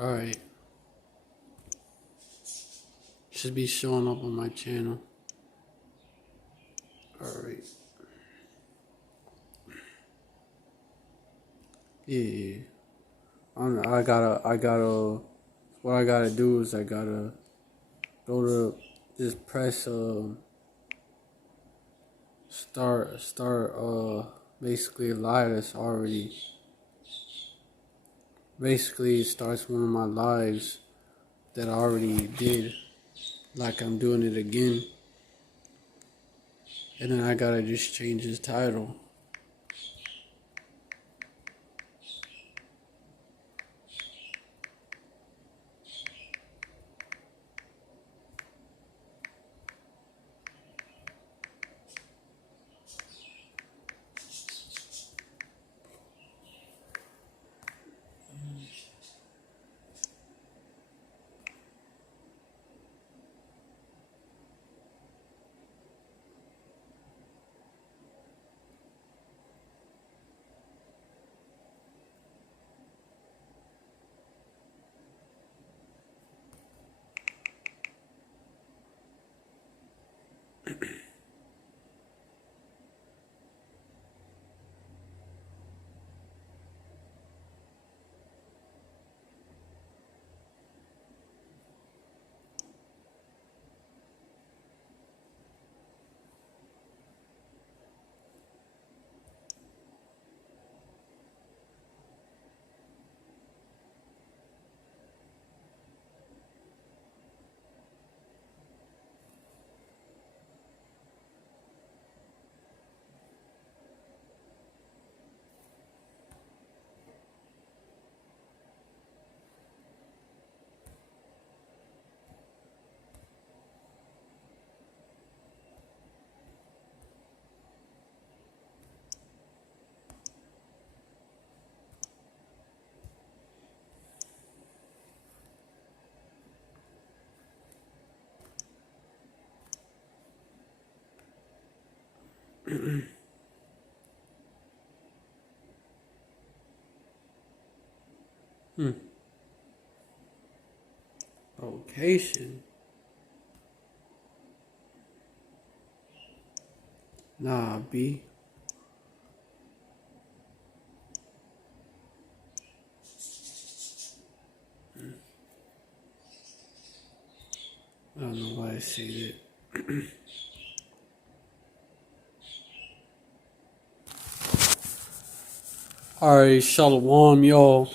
Alright. Should be showing up on my channel. Alright. Yeah. I gotta, what I gotta do is I gotta go to, just press, start, basically live that's already, basically it starts one of my lives that I already did, like I'm doing it again. And then I gotta just change his title. Location. Nah, B. I don't know why I say that. Alright, Shalom, y'all.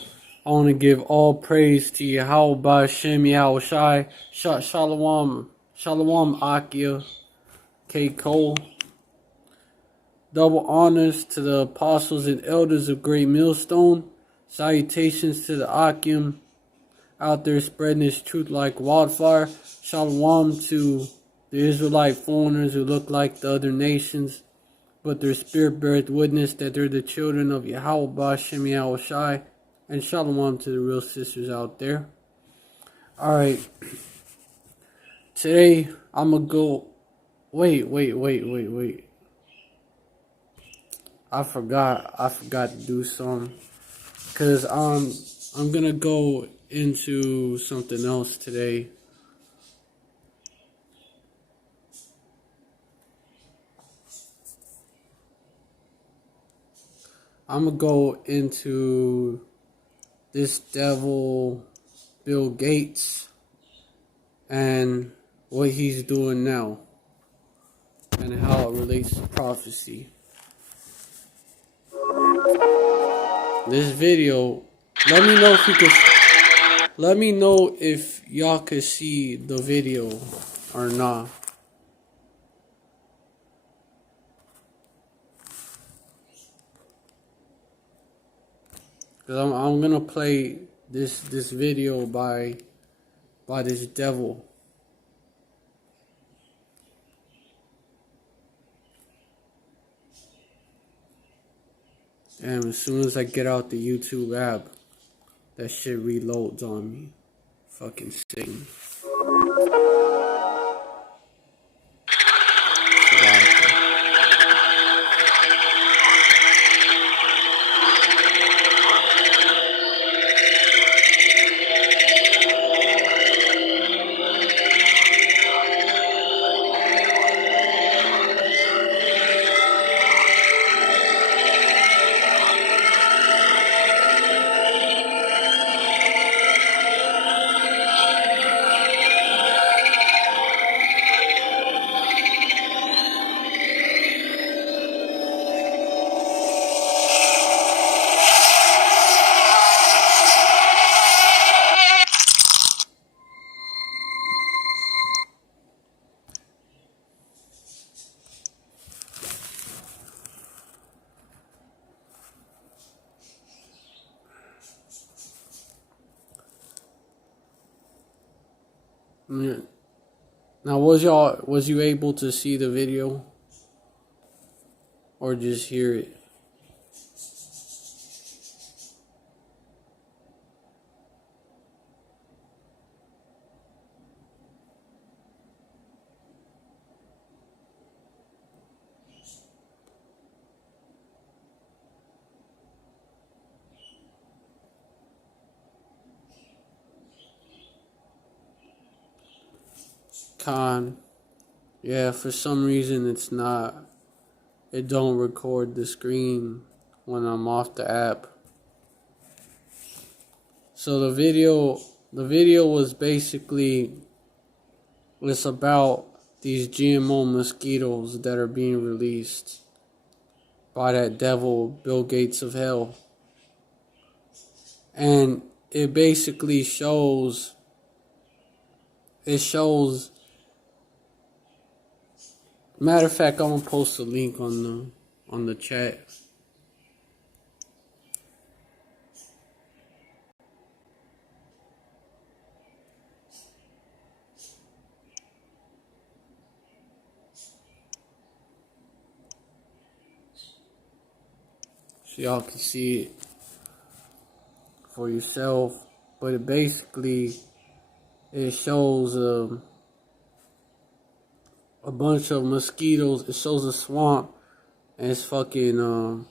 I want to give all praise to Yahweh Ba'Shem Yahweh Shai. Shalom. Shalom, Akia. K. Cole. Double honors to the apostles and elders of Great Millstone. Salutations to the Akim out there spreading this truth like wildfire. Shalom to the Israelite foreigners who look like the other nations, but their spirit beareth witness that they're the children of Yahweh Ba'Shem Yahweh Shai. And shalom to the real sisters out there. Alright. Today, I'm gonna go... Wait. I forgot to do something. Because I'm gonna go into something else today. I'm gonna go into this devil Bill Gates and what he's doing now and how it relates to prophecy. This video, let me know if y'all could see the video or not. Cause I'm gonna play this video by this devil. And as soon as I get out the YouTube app, that shit reloads on me. Fucking Satan. Yeah. Now, was you able to see the video or just hear it? Con. Yeah, for some reason it's not. It don't record the screen when I'm off the app. So the video was basically, it's about these GMO mosquitoes that are being released by that devil Bill Gates of hell. And it basically shows matter of fact, I'm gonna post a link on the chat. So y'all can see it for yourself. But it shows a bunch of mosquitoes. It shows a swamp, and it's fucking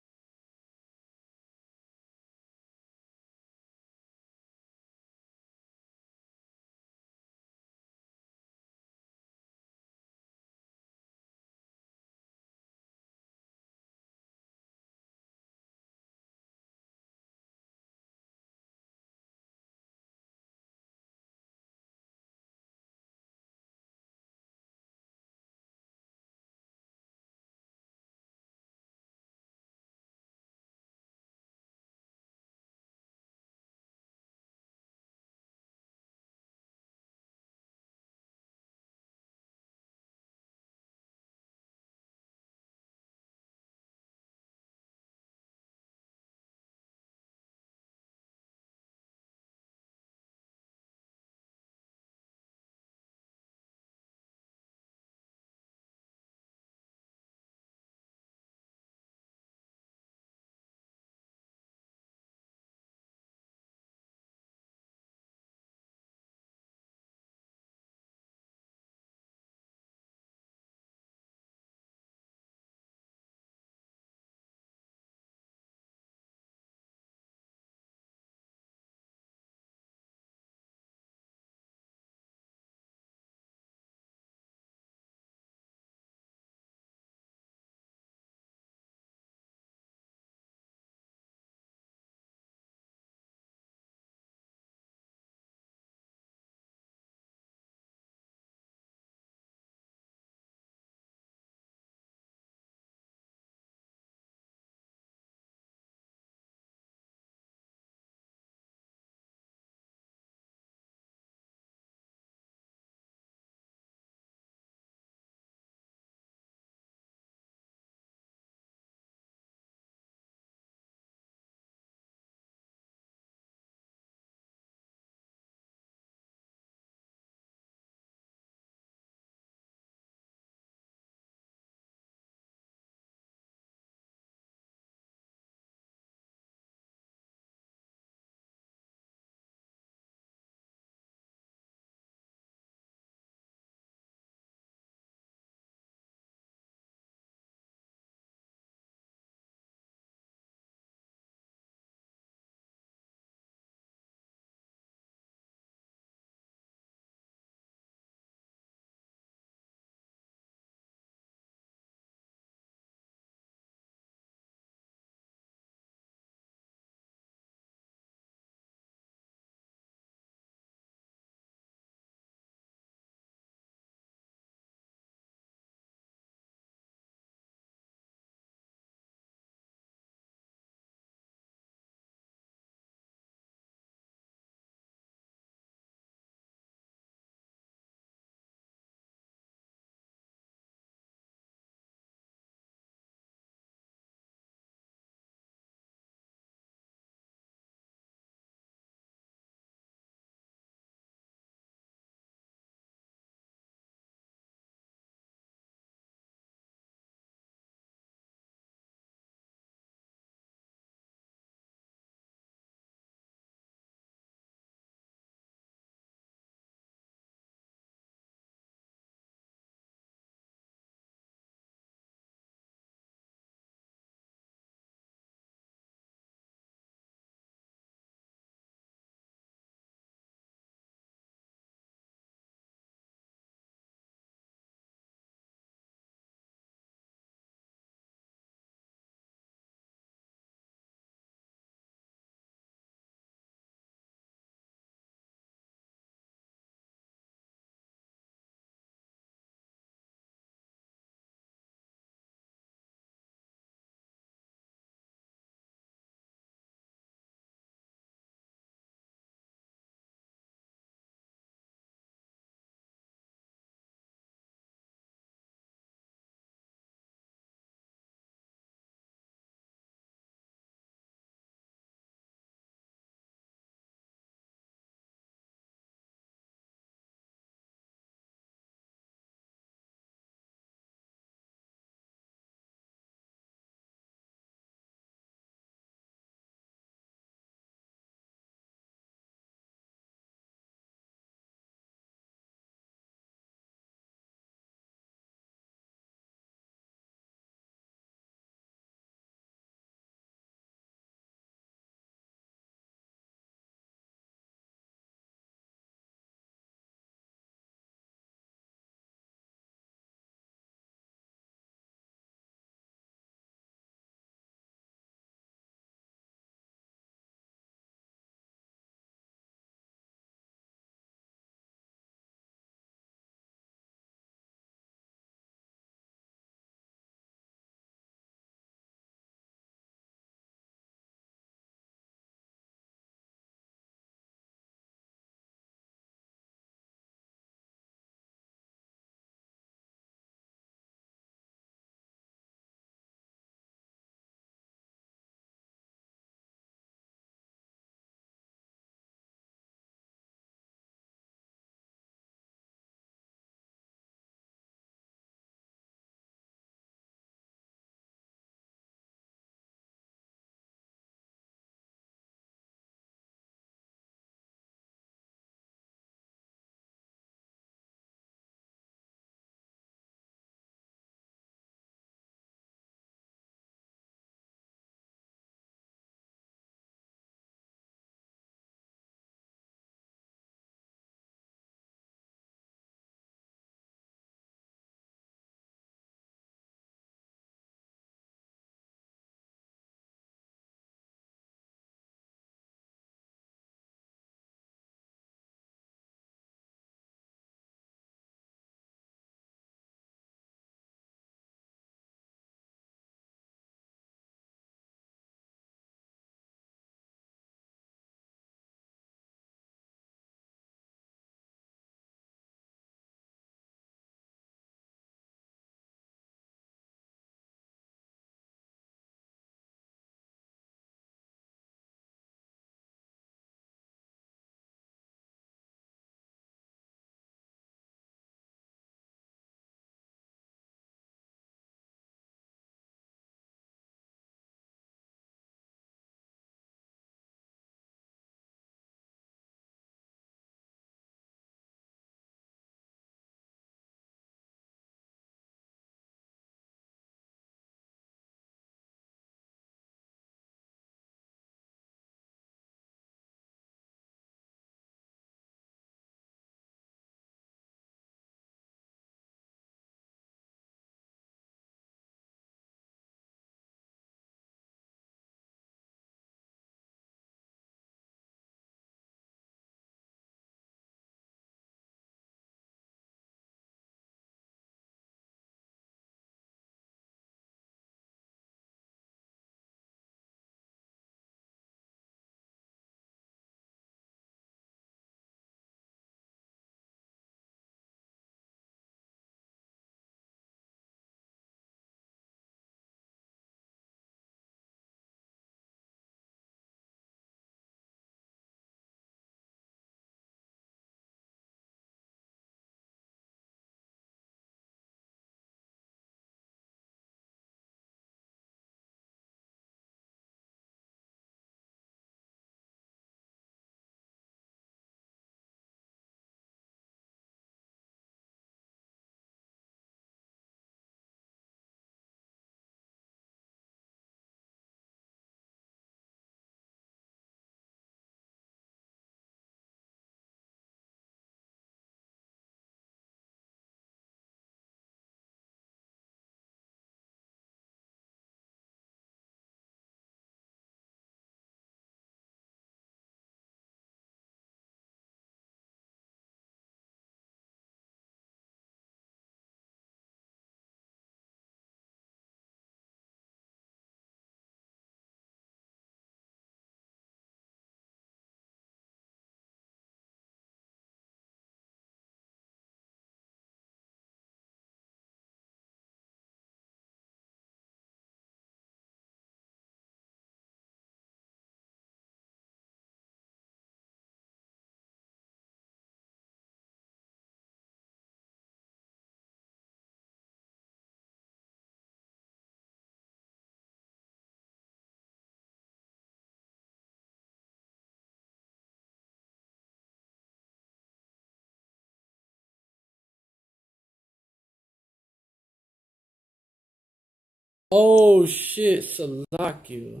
Oh shit, Salakia.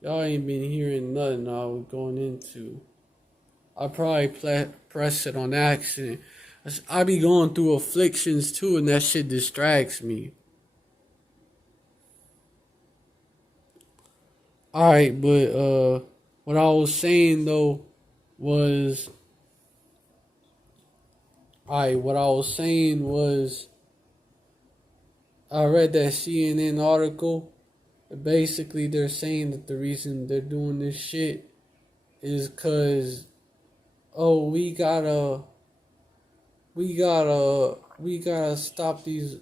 Y'all ain't been hearing nothing I was going into. I probably press it on accident. I be going through afflictions too, and that shit distracts me. Alright, but what I was saying though was, what I was saying was, I read that CNN article. Basically, they're saying that the reason they're doing this shit is because, oh, we gotta stop these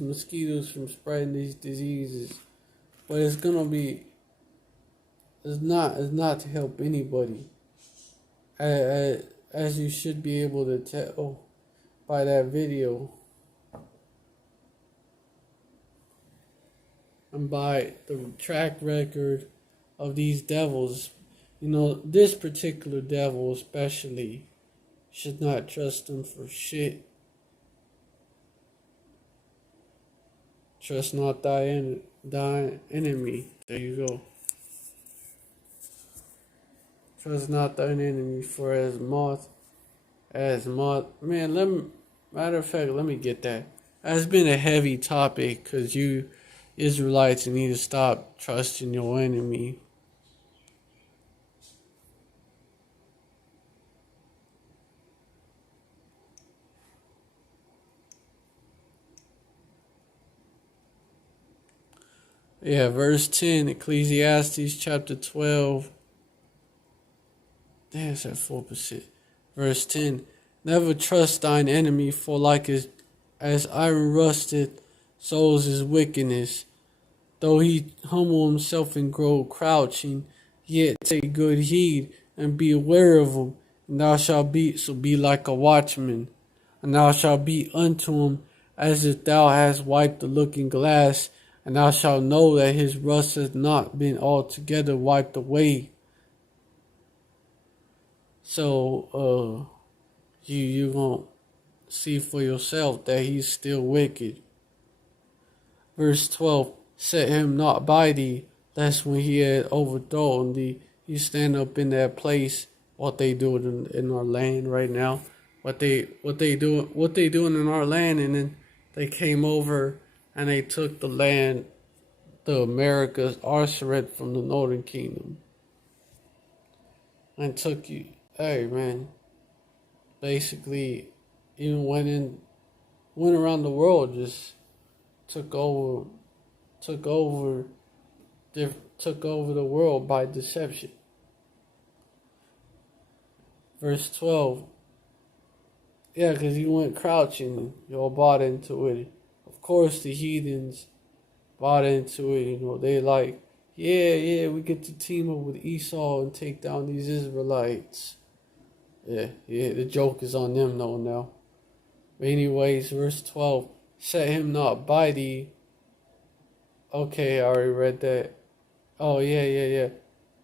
mosquitoes from spreading these diseases. But it's not to help anybody, as you should be able to tell by that video and by the track record of these devils. You know, this particular devil especially, should not trust them for shit. Trust not thy enemy. There you go. Trust not thine enemy, for as moth. Man, matter of fact, let me get that. That's been a heavy topic, because you Israelites need to stop trusting your enemy. Yeah, verse 10, Ecclesiastes chapter 12. Damn, it's at 4%. Verse 10, never trust thine enemy, for like as iron rusted, so is his wickedness. Though he humble himself and grow crouching, yet take good heed, and be aware of him, and thou shalt be like a watchman, and thou shalt be unto him as if thou hadst wiped the looking glass, and thou shalt know that his rust has not been altogether wiped away. So you gonna see for yourself that he's still wicked. Verse 12, set him not by thee, lest when he had overthrown thee, you stand up in that place. What they doing in our land right now, what they doing in our land, and then they came over and they took the land, the Americas, Arsaret from the Northern Kingdom, and took you. Hey man, basically, even went around the world, just took over took over took over the world by deception. Verse 12. Yeah, because you went crouching, you all bought into it. Of course, the heathens bought into it. You know, they like, yeah, we get to team up with Esau and take down these Israelites. Yeah, the joke is on them though now. But anyways, verse 12. Set him not by thee. Okay, I already read that. Oh, yeah.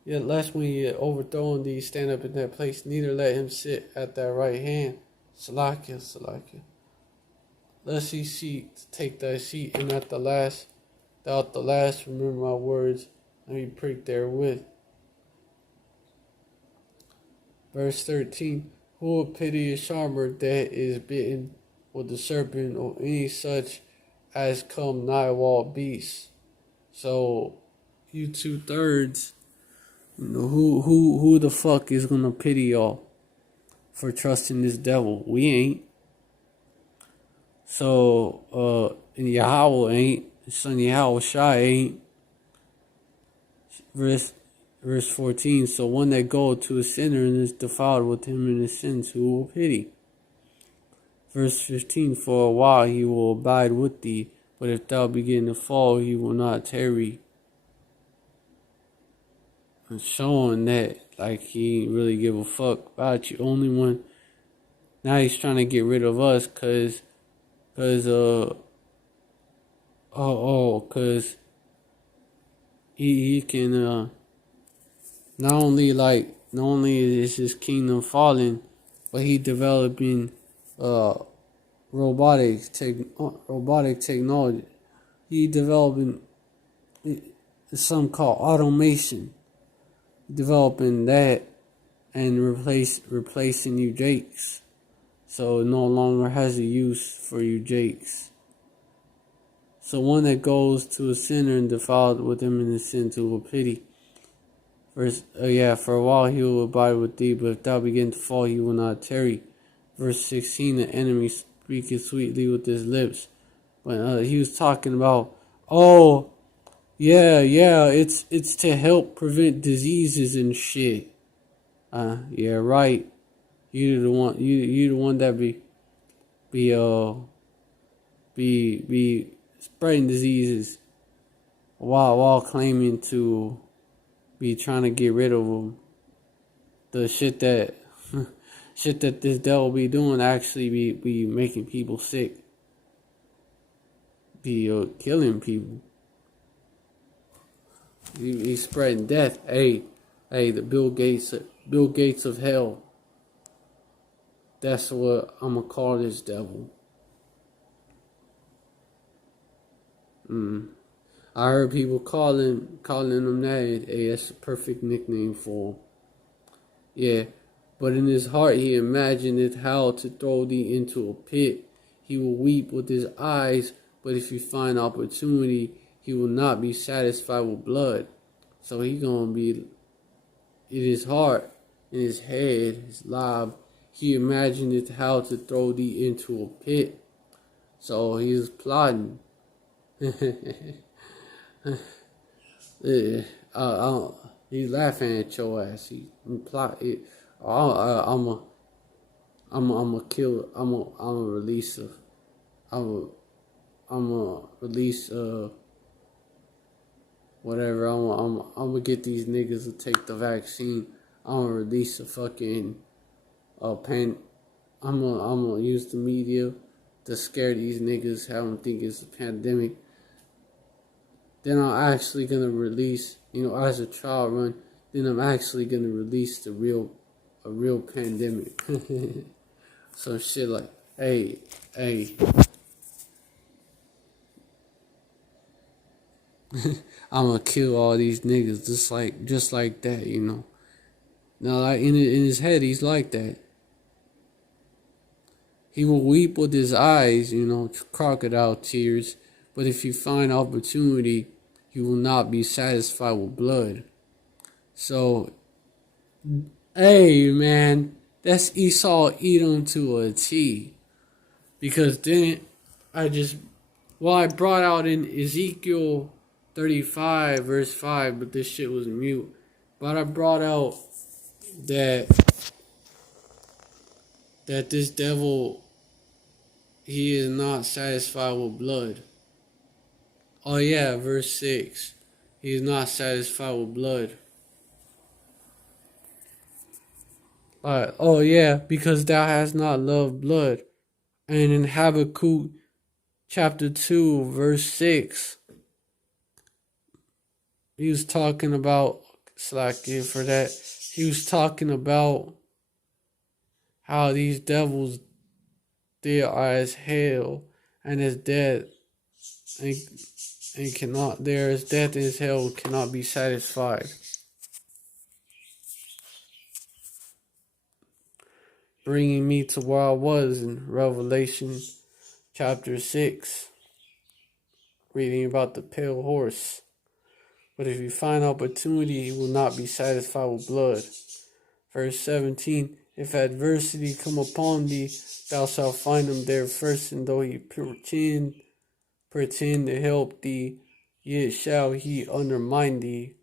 Yeah, lest when you overthrown thee, stand up in that place, neither let him sit at thy right hand. Salakia. Lest he seek to take thy seat, and at the last, remember my words, let me prick therewith. Verse 13. Who will pity a charmer that is bitten with the serpent, or any such as come nigh wild beasts? So, you 2/3, you know, who the fuck is gonna pity y'all for trusting this devil? We ain't. So, and Yahweh ain't. His son Yahweh Shai ain't. Verse 14. So one that goeth to a sinner and is defiled with him in his sins, who will pity? Verse 15. For a while he will abide with thee, but if thou begin to fall, he will not tarry. And showing that, like, he ain't really give a fuck about you. Only one. Now he's trying to get rid of us, cause he can not only is his kingdom falling, but he developing robotic technology. He developing something called automation. Developing that and replacing you Jakes. So it no longer has a use for you Jakes. So one that goes to a sinner and defiled with him in his sin to a pity. For a while he will abide with thee, but if thou begin to fall, he will not tarry. Verse 16, the enemy speaketh sweetly with his lips. But he was talking about, it's to help prevent diseases and shit. Yeah, right. You the one that be spreading diseases while claiming to be trying to get rid of them. The shit that this devil be doing actually be making people sick. Be killing people. He's spreading death. Hey, the Bill Gates of hell. That's what I'm gonna call this devil. I heard people calling him that. Hey, that's a perfect nickname for him. Yeah, but in his heart he imagined how to throw thee into a pit. He will weep with his eyes, but if you find opportunity, he will not be satisfied with blood. So he gonna be in his heart, in his head, his lob. He imagined how to throw thee into a pit. So he was plotting. He's laughing at your ass. He plot it. I'm a kill. I'm a release. I'm a release. Whatever. I'm gonna get these niggas to take the vaccine. I'm gonna release a fucking pen. I'm gonna use the media to scare these niggas. Have them think it's a pandemic. Then I'm actually gonna release, as a trial run. Then I'm actually gonna release a real pandemic. Some shit like, hey, I'm gonna kill all these niggas just like that, Now, like in his head, he's like that. He will weep with his eyes, crocodile tears. But if you find opportunity, you will not be satisfied with blood. So, hey, man, that's Esau Edom to a T. Because then I brought out in Ezekiel 35, verse 5, but this shit was mute. But I brought out that this devil, he is not satisfied with blood. Oh yeah, verse 6. He is not satisfied with blood. Because thou hast not loved blood. And in Habakkuk chapter 2, verse 6, he was talking about, he was talking about how these devils, they are as hell and as death, and cannot, there is death and as hell cannot be satisfied. Bringing me to where I was in Revelation chapter 6, reading about the pale horse. But if you find opportunity, you will not be satisfied with blood. Verse 17, if adversity come upon thee, thou shalt find him there first, and though he pretend to help thee, yet shall he undermine thee.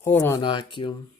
Hold on, Akim.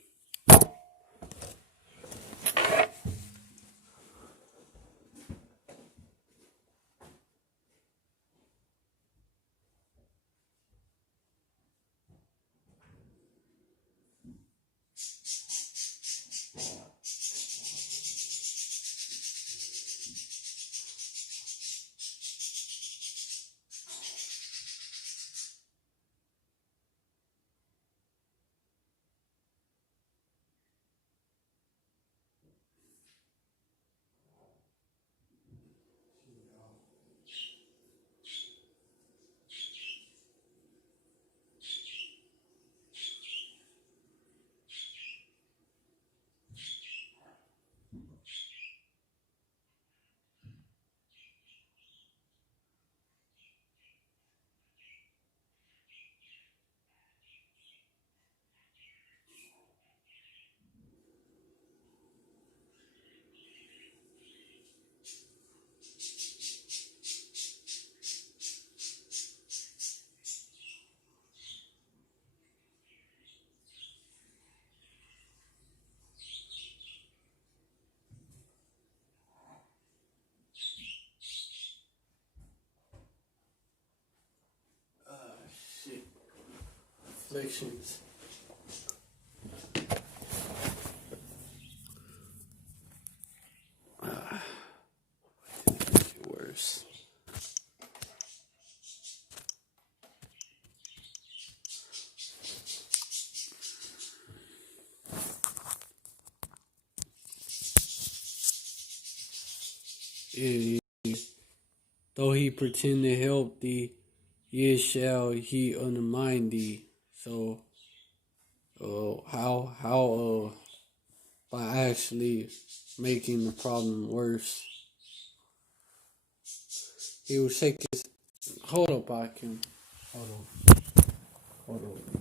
infections. Worse. Yeah, though he pretend to help thee, yet shall he undermine thee. So, how by actually making the problem worse. He will shake his. Hold up, I can. Hold on. Hold on.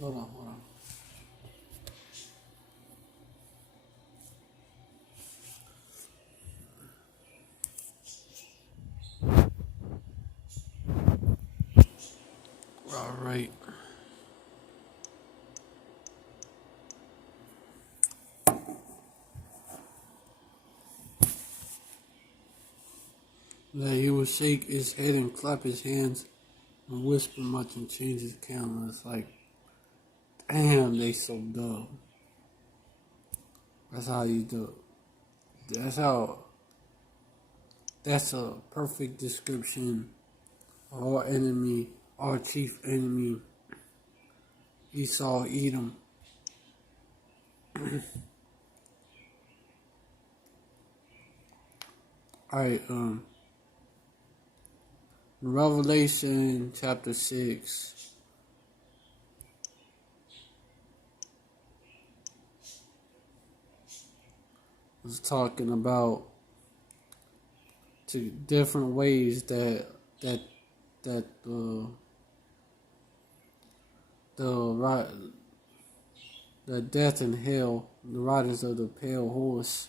Hold on, hold on. All right. That he would shake his head and clap his hands and whisper much and change his countenance. Like, damn, they so dumb. That's how you do it. That's a perfect description of our enemy, our chief enemy, Esau, Edom. Alright, Revelation chapter 6. Was talking about two different ways that the death and hell, the riders of the pale horse,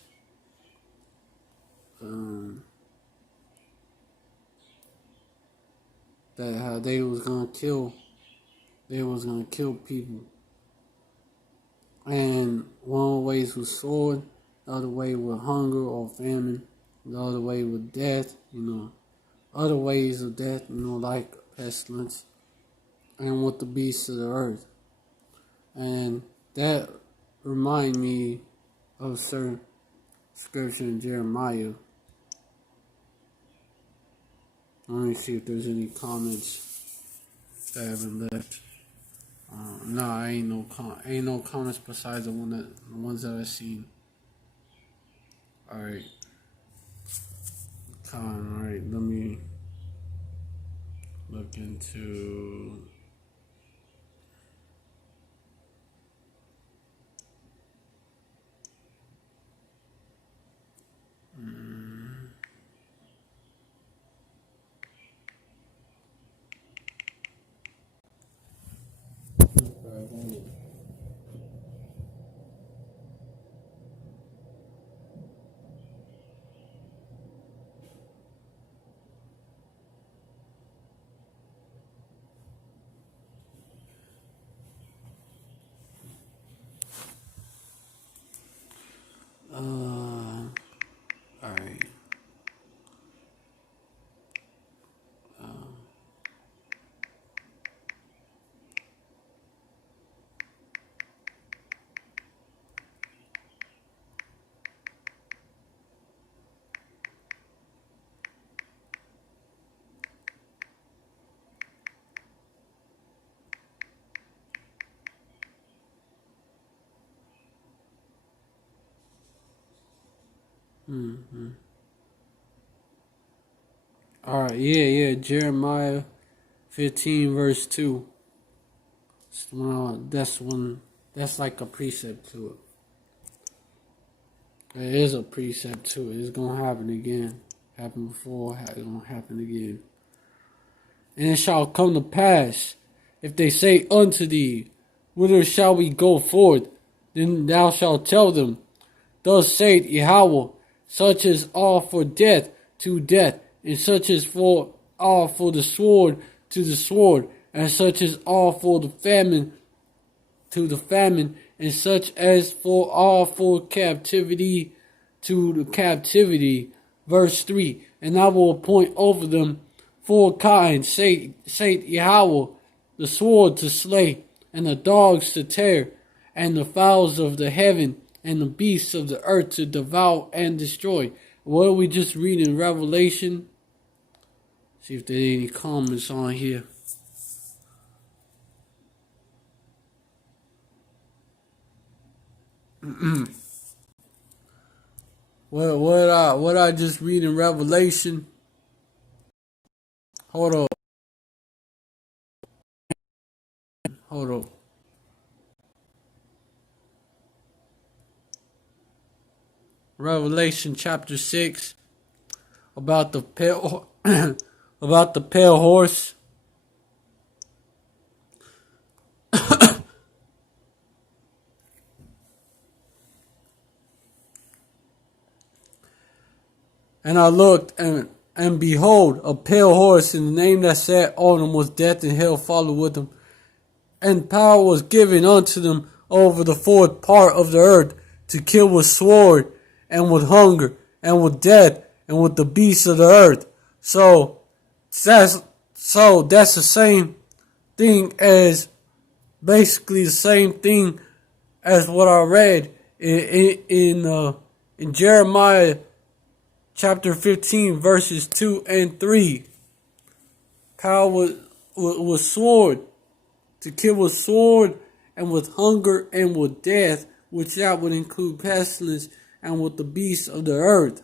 that how they was gonna kill people, and one way was sword, the other way with hunger or famine, the other way with death, other ways of death, like pestilence, and with the beasts of the earth. And that remind me of certain scripture in Jeremiah. Let me see if there's any comments that I haven't left. No, ain't no comments besides the ones that I seen. All right, all right. Let me look into. All right. All right. Yeah. Jeremiah 15 verse 2. That's like a precept to it. It is a precept to it. It's gonna happen again. Happened before, it's gonna happen again. And it shall come to pass, if they say unto thee, whither shall we go forth? Then thou shalt tell them, thus saith Yahweh, such is all for death to death, and such is for all for the sword to the sword, and such is all for the famine to the famine, and such as for all for captivity to the captivity. Verse 3, and I will appoint over them 4 kinds, saith Yahweh, the sword to slay, and the dogs to tear, and the fowls of the heaven, and the beasts of the earth to devour and destroy. What do we just read in Revelation? See if there are any comments on here. What I just read in Revelation? Hold up. Revelation chapter 6 about the pale about the pale horse. And I looked, and behold, a pale horse, and the name that sat on him was Death, and hell followed with him. And power was given unto them over the fourth part of the earth to kill with sword, and with hunger, and with death, and with the beasts of the earth. So that's the same thing as basically the same thing as what I read in Jeremiah chapter 15 verses 2 and 3. Power with sword, to kill with sword, and with hunger, and with death, which that would include pestilence, and with the beasts of the earth.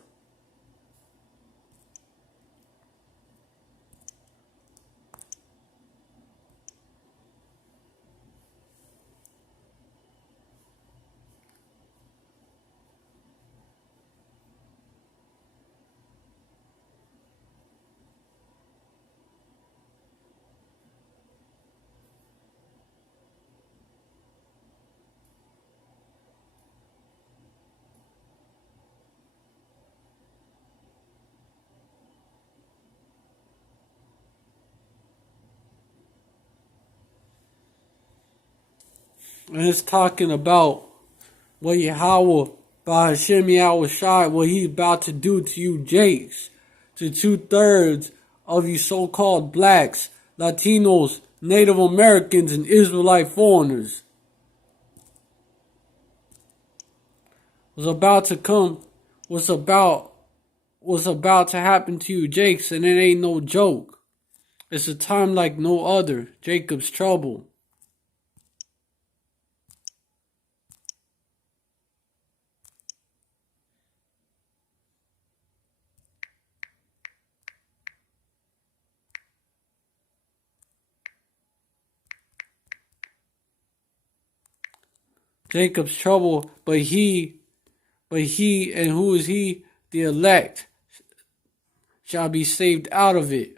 And it's talking about what Yahweh, by Hashem Yahweh Shai, what he's about to do to you Jakes, to 2/3 of you so-called blacks, Latinos, Native Americans, and Israelite foreigners. Was about to come, was about to happen to you Jakes, and it ain't no joke. It's a time like no other. Jacob's trouble. Jacob's trouble, but he, and who is he? The elect shall be saved out of it.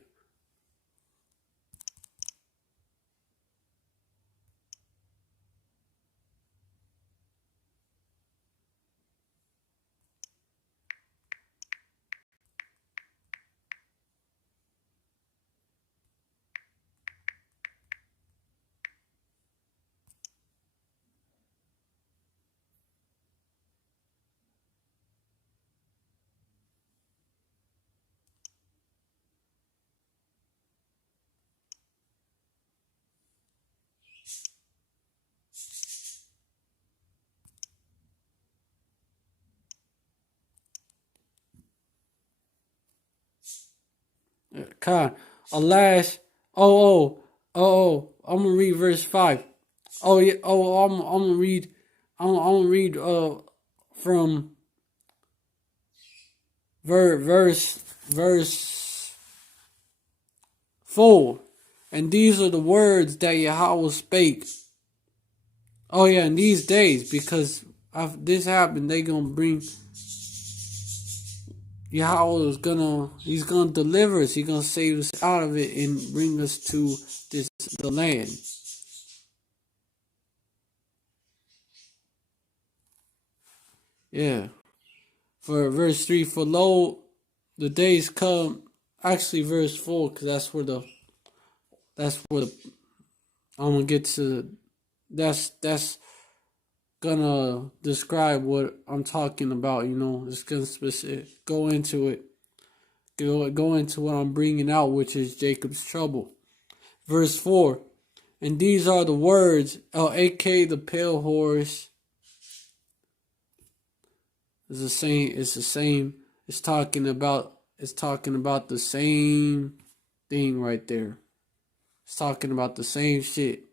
God, alas, I'm gonna read verse 5. Oh yeah, I'm gonna read, I'm gonna read from verse 4. And these are the words that Yahweh spake. Oh yeah, in these days, because if this happened, they gonna bring Yahweh he's gonna deliver us, he's gonna save us out of it and bring us to the land. Yeah. For verse 3, for lo, the days come, actually verse 4, because that's where I'm gonna get to, that's gonna describe what I'm talking about, it's gonna go into it, go into what I'm bringing out, which is Jacob's trouble. Verse 4, and these are the words, aka the pale horse, it's the same, it's talking about the same thing right there. It's talking about the same shit.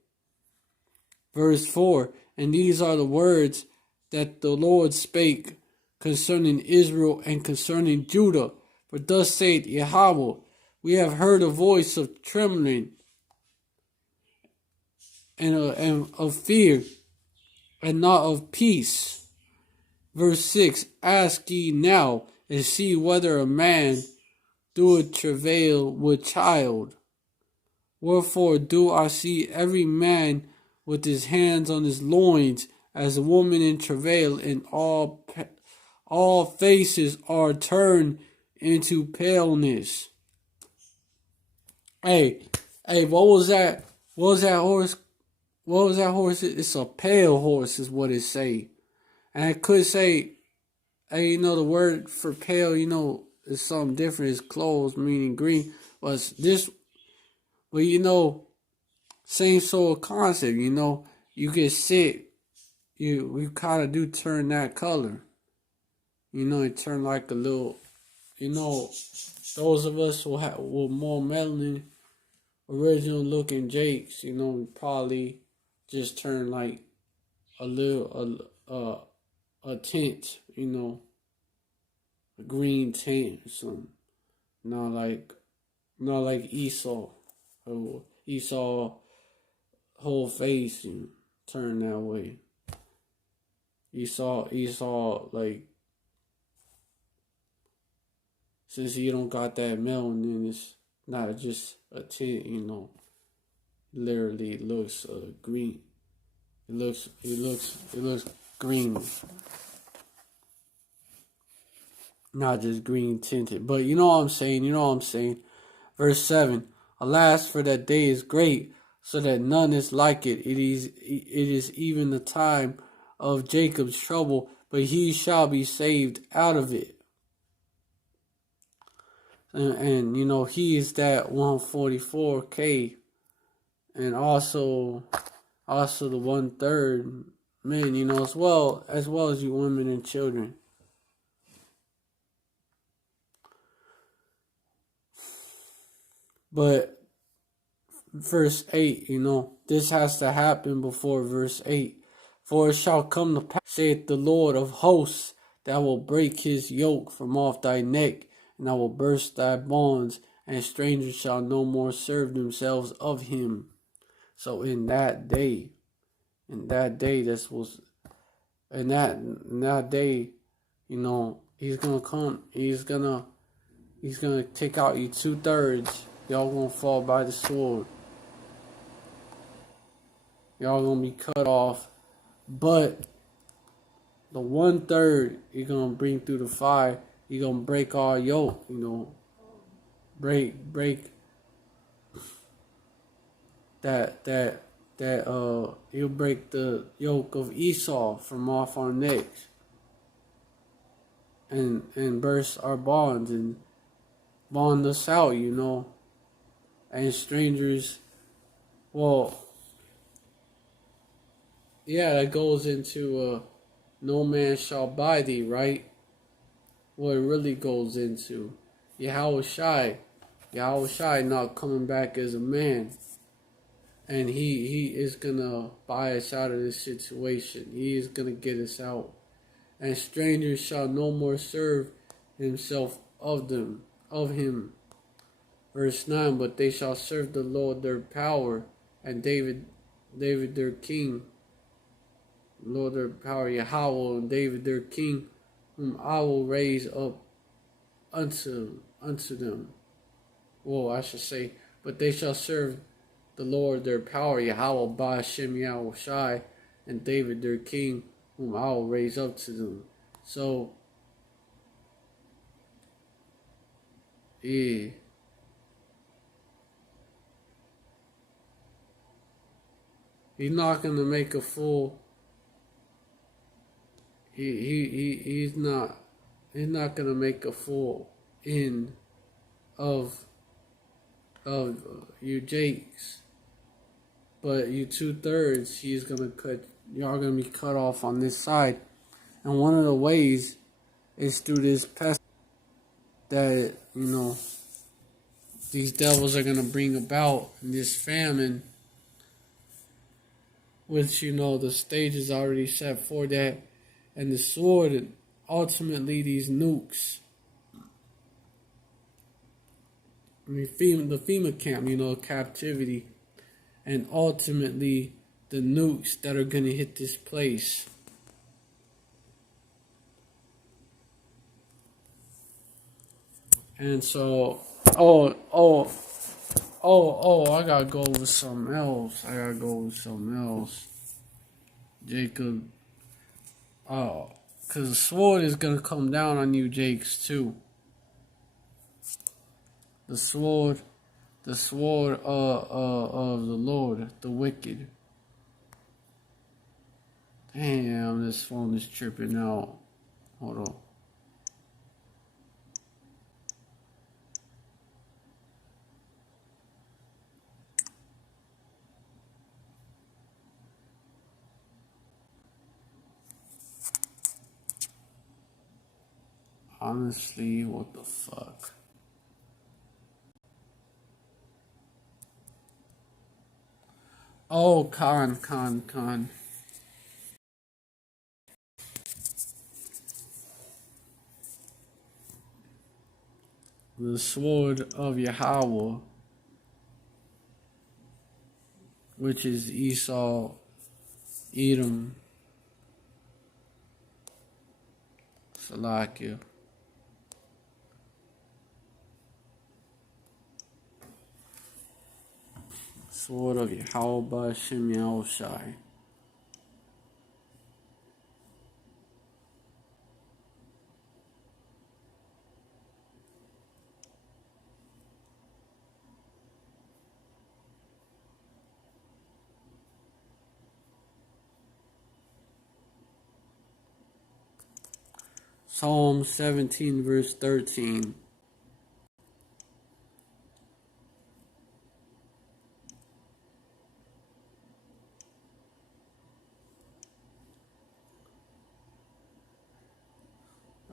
Verse 4, and these are the words that the Lord spake concerning Israel and concerning Judah. For thus saith Yahweh, we have heard a voice of trembling and of fear, and not of peace. Verse 6, ask ye now, and see whether a man doeth travail with child. Wherefore do I see every man with his hands on his loins, as a woman in travail, and all faces are turned into paleness. Hey, what was that? What was that horse? What was that horse? It's a pale horse, is what it say. And it could say, hey, the word for pale, is something different. It's clothes, meaning green. But this, but same sort of concept. You get sick, you kind of do turn that color. It turn like a little. Those of us with more melanin, original looking Jakes, probably just turn like a little a tint, a green tint or something. Not like Esau. Esau whole face turn that way. Esau like, since he don't got that melanin, it's not just a tint, literally it looks green. It looks green. Not just green tinted. But you know what I'm saying. Verse 7. Alas, for that day is great, so that none is like it. It is even the time of Jacob's trouble, but he shall be saved out of it. And he is that 144K, and also the 1/3 men, as well as you women and children. But verse 8, this has to happen before verse 8. For it shall come to pass, saith the Lord of hosts, that I will break his yoke from off thy neck, and I will burst thy bonds, and strangers shall no more serve themselves of him. So in that day, he's gonna come. He's gonna take out you 2/3. Y'all gonna fall by the sword. Y'all gonna be cut off. But the 1/3 you're gonna bring through the fire. You're gonna break all yoke. Break that he'll break the yoke of Esau from off our necks. And burst our bonds and bond us out, and strangers. Well, yeah, that goes into no man shall buy thee, right? What it really goes into Yahweh Shai not coming back as a man, and he is gonna buy us out of this situation. He is gonna get us out. And strangers shall no more serve himself of him. Verse 9, but they shall serve the Lord their power, and David their king. Lord their power, Yahweh, and David their king, whom I will raise up unto them. Well, I should say, but they shall serve the Lord their power, Yahweh, by Hashem Yahweh Shai, and David their king, whom I will raise up to them. So, yeah. He's not gonna make a fool. He's not gonna make a fool of you Jakes. But you 2/3, he's gonna cut. Y'all gonna be cut off on this side, and one of the ways is through this pest that these devils are gonna bring about, this famine, which the stage is already set for that, and the sword, and ultimately these nukes. I mean, the FEMA camp, captivity, and ultimately the nukes that are gonna hit this place. And so, I gotta go with something else. Jacob, because the sword is gonna come down on you, Jakes, too. the sword, of the Lord, the wicked. Damn, this phone is tripping out. Hold on. Honestly, what the fuck? Oh, con. The sword of Yahweh, which is Esau, Edom, Salakia. Sword of Yahweh by Shem Yahushai. Psalm 17, verse 13.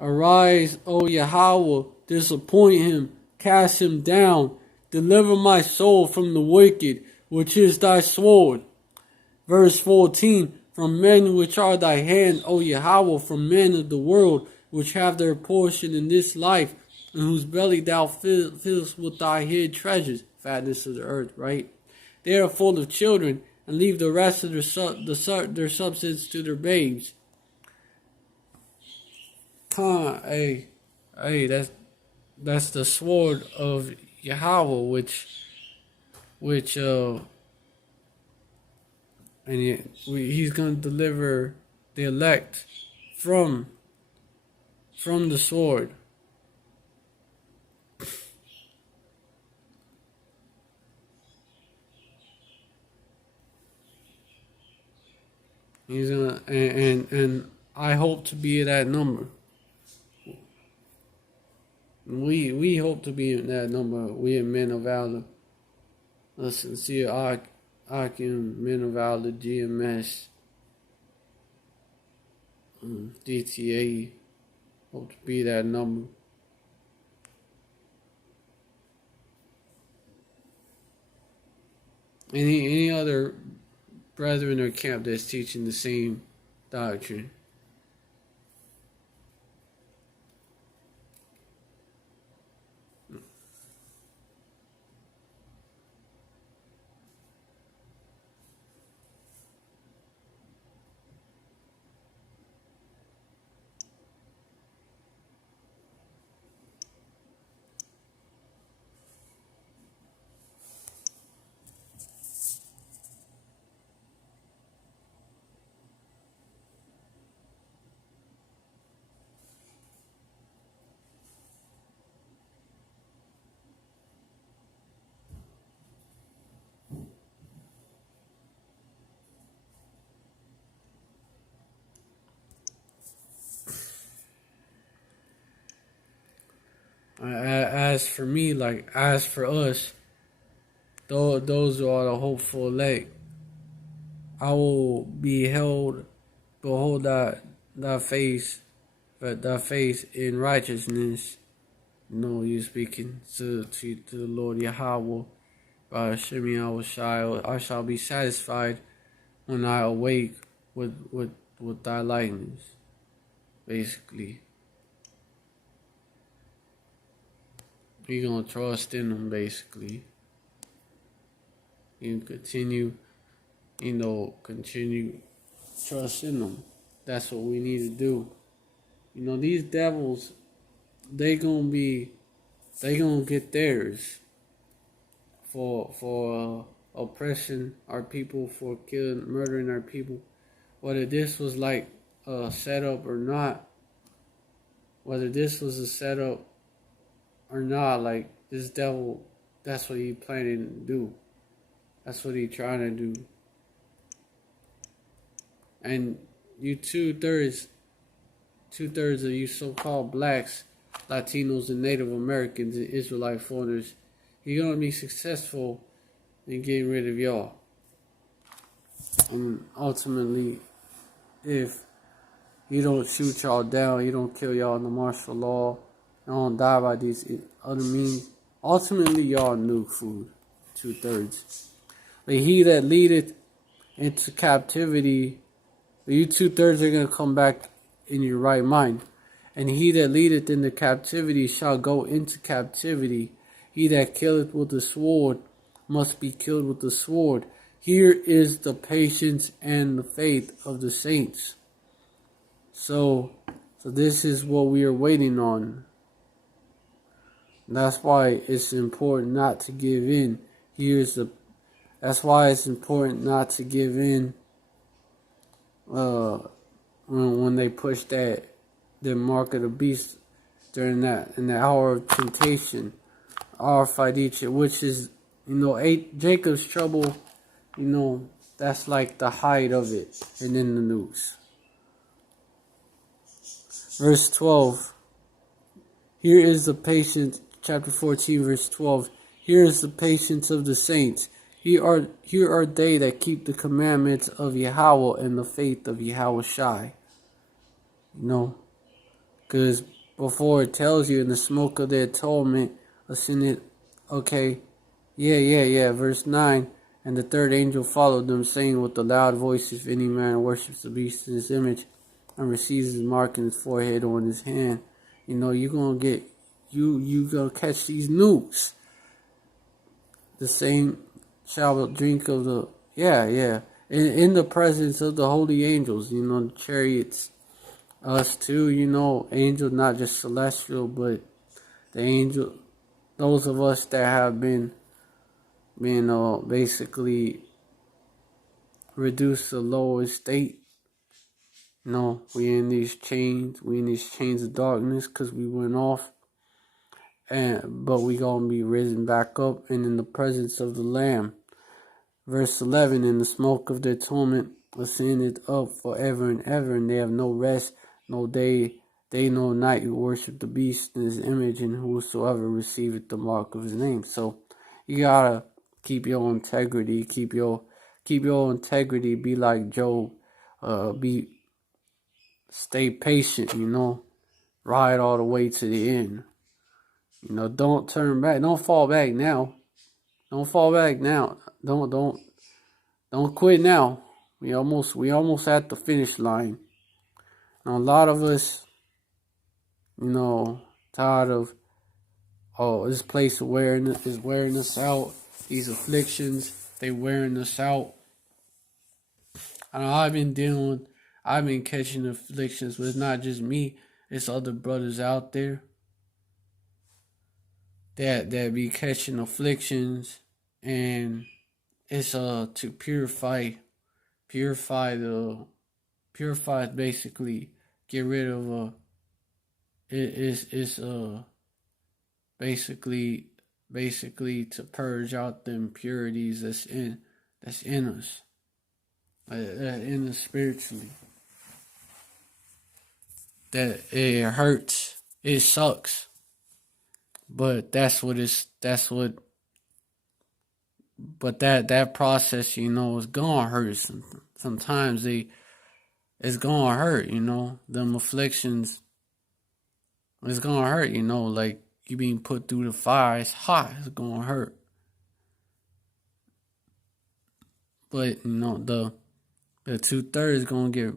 Arise, O Yahweh, disappoint him, cast him down, deliver my soul from the wicked, which is thy sword. Verse 14, from men which are thy hand, O Yahweh, from men of the world, which have their portion in this life, and whose belly thou fillest with thy hid treasures, fatness of the earth, right? They are full of children, and leave the rest of their substance to their babes. Hey, that's the sword of Yahweh, which and he's gonna deliver the elect from the sword. He's gonna and I hope to be that number. We hope to be in that number. We are men of valor. A sincere Akim, men of valor, GMS, DTA. Hope to be that number. Any other brethren or camp that's teaching the same doctrine? As for me, as for us, those who are the hopeful elect, I will behold thy face, but thy face in righteousness. You speaking to the Lord Yahweh, by Hashem Yahushai. I shall be satisfied when I awake with thy likeness, basically. You're gonna trust in them, basically. You continue trust in them. That's what we need to do. These devils, they gonna get theirs for oppressing our people, for murdering our people. Whether this was like a setup or not, whether this was a setup or not, like This devil, that's what he planning to do. That's what he trying to do. And you two-thirds of you so-called blacks, Latinos, and Native Americans and Israelite foreigners, you're gonna be successful in getting rid of y'all. And ultimately, if you don't shoot y'all down, you don't kill y'all in the martial law, you don't die by these other means, ultimately y'all nuke food. Two-thirds. But he that leadeth into captivity, you two-thirds are going to come back in your right mind. And he that leadeth into captivity shall go into captivity. He that killeth with the sword must be killed with the sword. Here is the patience and the faith of the saints. So this is what we are waiting on. That's why it's important not to give in. That's why it's important not to give in. When they push the mark of the beast during that in the hour of temptation, our Fidicha, which is Jacob's trouble, that's like the height of it, and in the news. Verse 12. Here is the patience, chapter 14, verse 12. Here is the patience of the saints. Here are they that keep the commandments of Yahweh and the faith of Yahweh Shai. Because before it tells you in the smoke of their atonement, ascended, okay, verse 9. And the third angel followed them, saying with a loud voice, if any man worships the beast in his image and receives his mark in his forehead or in his hand, you're going to get, you going to catch these nukes. The same shall drink of the, in the presence of the holy angels, the chariots. Us too, angels, not just celestial, but the angel, those of us that have been basically reduced to lower state. We in these chains of darkness because we went off, but we gonna be risen back up and in the presence of the Lamb. Verse 11, and the smoke of their torment ascended up forever and ever, and they have no rest, no day no night, who worship the beast in his image, and whosoever receiveth the mark of his name. So you gotta keep your integrity, keep your integrity, be like Job, stay patient, ride all the way to the end. Don't turn back, don't fall back now. Don't fall back now. Don't quit now. We almost at the finish line. Now, a lot of us, tired of this place is wearing us out. These afflictions, they wearing us out. I know I've been catching afflictions, but it's not just me. It's other brothers out there that be catching afflictions, and it's to purify basically get rid of it's basically to purge out the impurities that's in us, in us spiritually. That it hurts, it sucks, but that process, is gonna hurt. Sometimes it's gonna hurt, them afflictions. It's gonna hurt, like you being put through the fire. It's hot. It's gonna hurt. But the 2/3 gonna get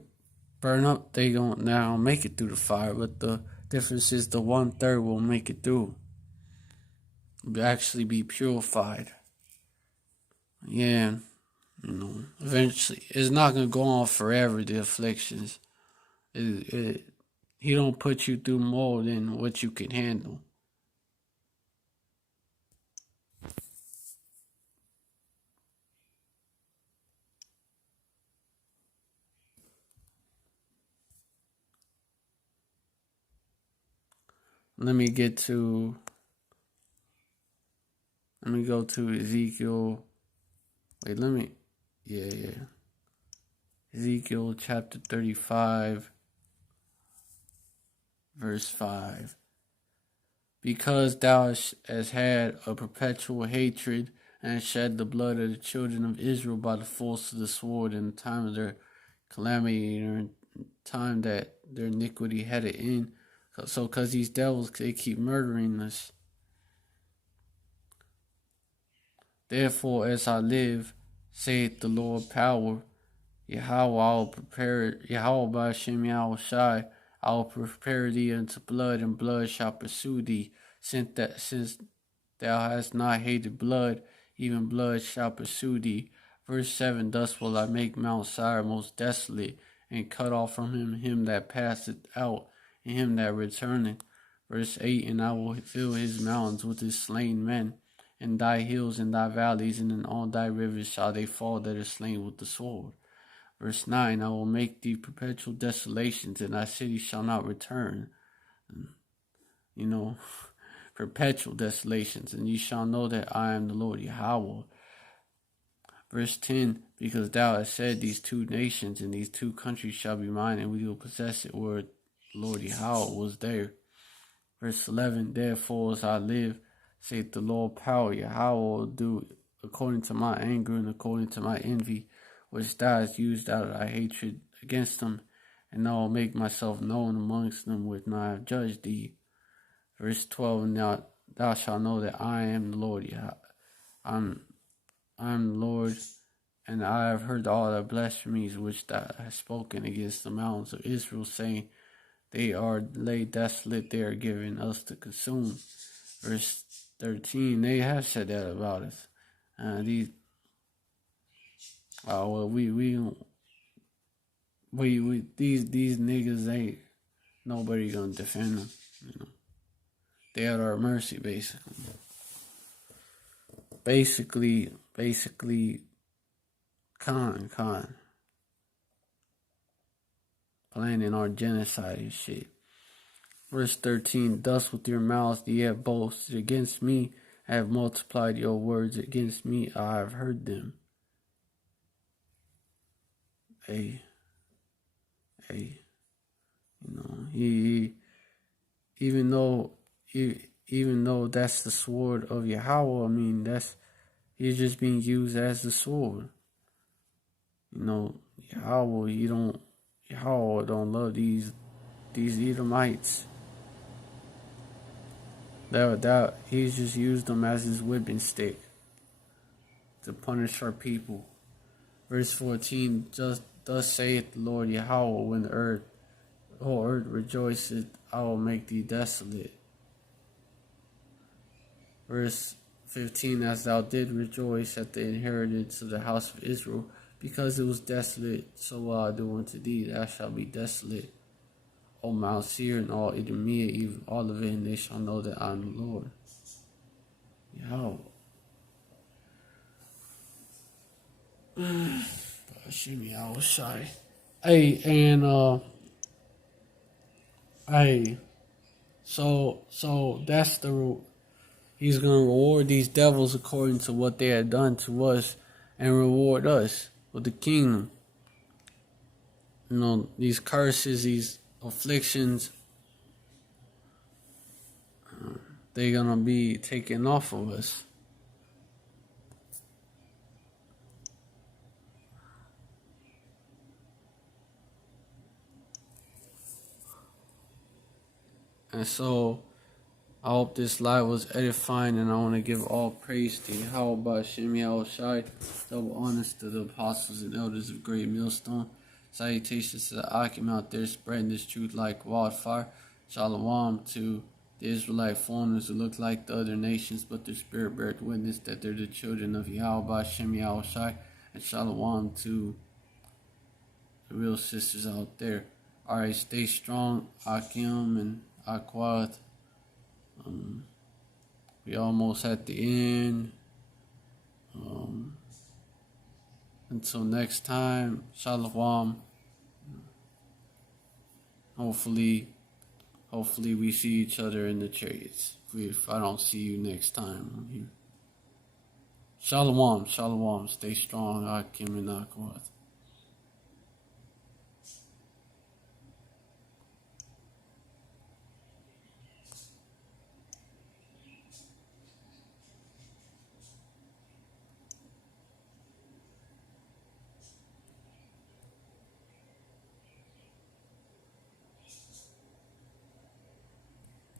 burned up. They gonna now make it through the fire. But the difference is the 1/3 will make it through. Will actually be purified. Yeah, eventually it's not gonna go on forever. The afflictions, he don't put you through more than what you can handle. Let me get to Let me go to Ezekiel. Wait, let me. Yeah. Ezekiel chapter 35, verse 5. Because thou hast had a perpetual hatred and shed the blood of the children of Israel by the force of the sword in the time of their calamity and time that their iniquity had it in. So because these devils, they keep murdering us. Therefore, as I live, saith the Lord power, Yahweh, I will prepare, Yahweh by Hashem Yahweh Shai, I will prepare thee unto blood, and blood shall pursue thee, since thou hast not hated blood, even blood shall pursue thee. Verse 7, thus will I make Mount Seir most desolate, and cut off from him that passeth out, and him that returneth. Verse 8, and I will fill his mountains with his slain men, and thy hills and thy valleys, and in all thy rivers shall they fall that are slain with the sword. Verse 9, I will make thee perpetual desolations, and thy city shall not return. Perpetual desolations, and ye shall know that I am the Lord Yahweh. Verse 10, because thou hast said, these two nations and these two countries shall be mine, and we will possess it, where the Lord Yahweh was there. Verse 11, therefore as I live, saith the Lord power, Yahweh will do according to my anger and according to my envy, which thou hast used out of thy hatred against them, and I will make myself known amongst them when I have judged thee. Verse 12, now thou shalt know that I am the Lord. I'm the Lord, and I have heard all the blasphemies which thou hast spoken against the mountains of Israel, saying, they are laid desolate, they are given us to consume. Verse 13, they have said that about us. These niggas ain't nobody gonna defend them. They at our mercy, basically, con planning our genocide and shit. Verse 13, thus with your mouths ye have boasted against me, have multiplied your words against me, I have heard them. He even though that's the sword of Yahweh, he's just being used as the sword. Yahweh don't love these Edomites. That he's just used them as his whipping stick to punish our people. Verse 14, thus saith the Lord Yahweh, when the whole earth rejoiceth, I will make thee desolate. Verse 15, as thou did rejoice at the inheritance of the house of Israel, because it was desolate, so will I do unto thee, thou shalt be desolate. O Mount Seir and all Edomia, even all of it, and they shall know that I am the Lord. Yahweh. Shimmy, I was shy. Hey, and so that's he's gonna reward these devils according to what they had done to us, and reward us with the kingdom. These curses, these afflictions, they're gonna be taken off of us. And so I hope this live was edifying, and I want to give all praise to Yahweh by Hashem Yahweh Shai. Double honors to the apostles and elders of Great Millstone. Salutations to the Akim out there spreading this truth like wildfire. Shalom to the Israelite foreigners who look like the other nations, but their spirit beareth witness that they're the children of Yahweh by Hashem Yahweh Shai. And shalom to the real sisters out there. Alright, stay strong, Akim and Akwat. We almost at the end. Until next time, shalom. Hopefully we see each other in the chariots. If I don't see you next time on here. Shalom, shalom. Stay strong. Akim and Akwat.